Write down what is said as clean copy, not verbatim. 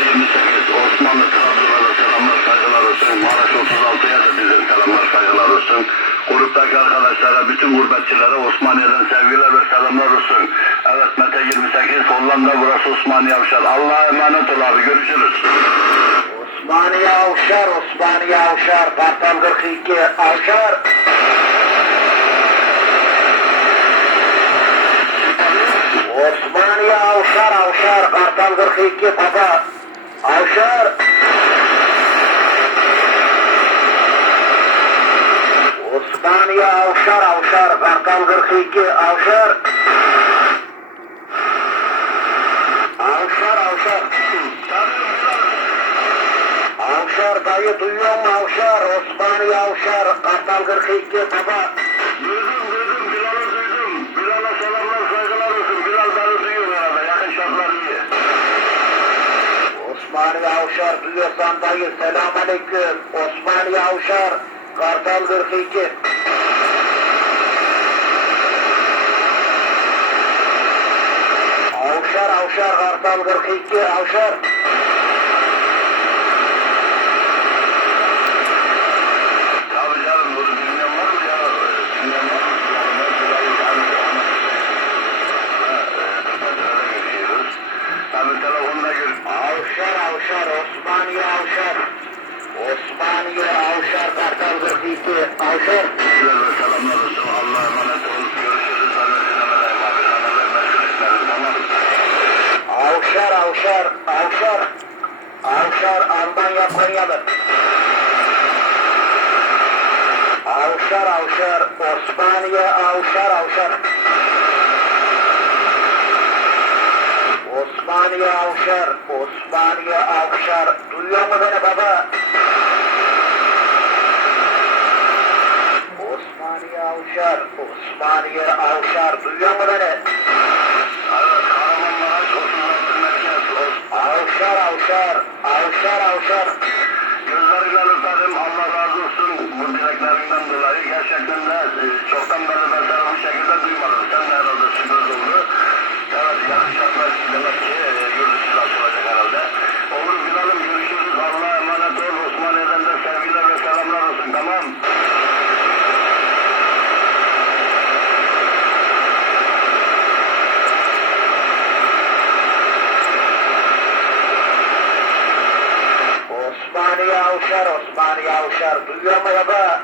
28 Osmanlı Trabzon'a selamlar saygılar olsun. Maraş 36'ya da bize selamlar saygılar olsun. Gruptaki arkadaşlara, bütün gurbetçilere Osmaniye'den sevgiler ve selamlar olsun. Evet, Mete 28 Hollanda, burası Osmaniye Avşar. Allah'a emanet ol abi, görüşürüz. Osmaniye Avşar, Osmaniye Avşar, Kartal 42 Avşar. Osmaniye Avşar, Avşar, Kartal 42 Baba Avşar. Osmaniye Avşar, Avşar, Kartal 42 Avşar. Avşar, Avşar. Avşar dayı duyuyor mu Avşar? Osmaniye Avşar, Kartal 42 Baba. Duydum, Bilal'ı duydum. Bilal'a selamlar saygılar olsun. Bilal beni duyuyor herhalde, yakın şartlar iyi. Osmaniye Avşar duyuyorsan dayı selamünaleyküm. Osmaniye Avşar, Kartal 42. Avşar, Avşar, Kartal 42, Avşar. Tabii canım, bunu bilmeyen var mı ya? Bilmeyen var mı? Tabii telefonda gör. Avşar, Avşar, Osmaniye Avşar. Osmaniye Avşar, Kartal 42, Avşar. Güzel ve selamlar olsun. Allah'a emanet ol. Görüşürüz. Ben de dinlemedeyim abi. Sana ve meşgul etmedim. Tamam. Avşar, Avşar, Avşar. Avşar, Almanya Konyalı. Avşar, Avşar, Osmaniye Avşar, Avşar. Osmaniye Avşar, Osmaniye Avşar. Duyuyor mu beni baba? Osmaniye Avşar, Osmaniye Avşar. Duyuyor mu beni? Evet, Kahramanmaraş 36 merkez. Avşar, Avşar, Avşar, Avşar. Gözlerinden öperim. Allah razı olsun bu dileklerinden dolayı. Gerçekten de çoktan beri ben seni bu şekilde duymadım. Sen de herhalde sürpriz oldu. Evet, yakın şartlar demek ki yurt dışı açılacak herhalde. Olur Bilal'ım, görüşürüz. Allah'a emanet ol. Osmaniye'den de sevgiler ve selamlar olsun. Tamam. Osmaniye Avşar, Osmaniye Avşar. Duyuyor mu baba?